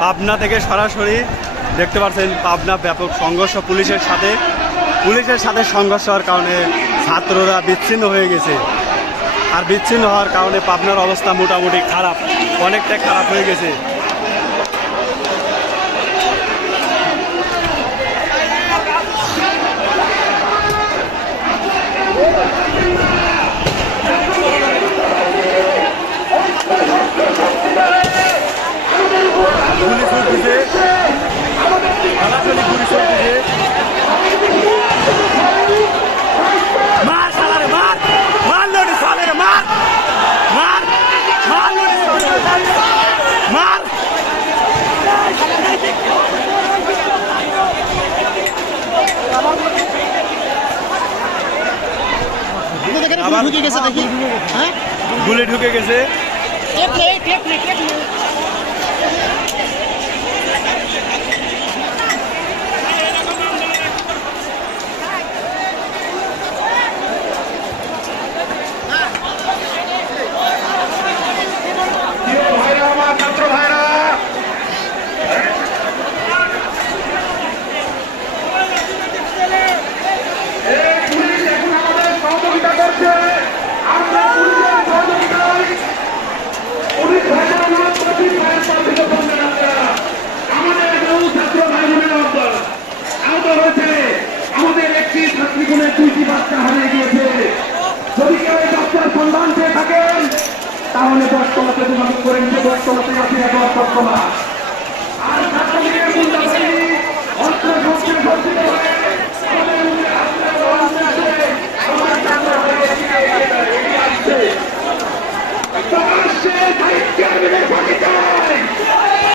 পাবনা থেকে সরাসরি দেখতে পাচ্ছেন পাবনা ব্যাপক সংঘর্ষ পুলিশের সাথে সংঘর্ষ হওয়ার কারণে ছাত্ররা বিচ্ছিন্ন হয়ে গেছে। আর বিচ্ছিন্ন হওয়ার কারণে পাবনার অবস্থা মোটামুটি খারাপ, অনেকটাই খারাপ হয়ে গেছে। গুলি চলতেছে, সরাসরি গুলি চলতেছে। মার শালারে মার, মার লোডি শালারে মার, মার মার লোডি শালারে মার। আবার ঢুকে গেছে, দেখি হ্যাঁ গুলি ঢুকে গেছে। আমাদের একটি ছাত্রীগুণের 2টি বাচ্চা হারিয়ে গিয়েছে। যদি কেউ এই বাচ্চার সন্ধান পেয়ে থাকেন তাহলে 10 তলাতে যোগাযোগ করেন, যে 10 তলাতে আছে 10 তলা। আর ছাত্রলীগের গুন্ডাবাহিনী অস্ত্র শস্ত্রে সজ্জিত হয়ে আমাদের মধ্যে প্রকাশ্যে সাহিত্যের ফাঁকি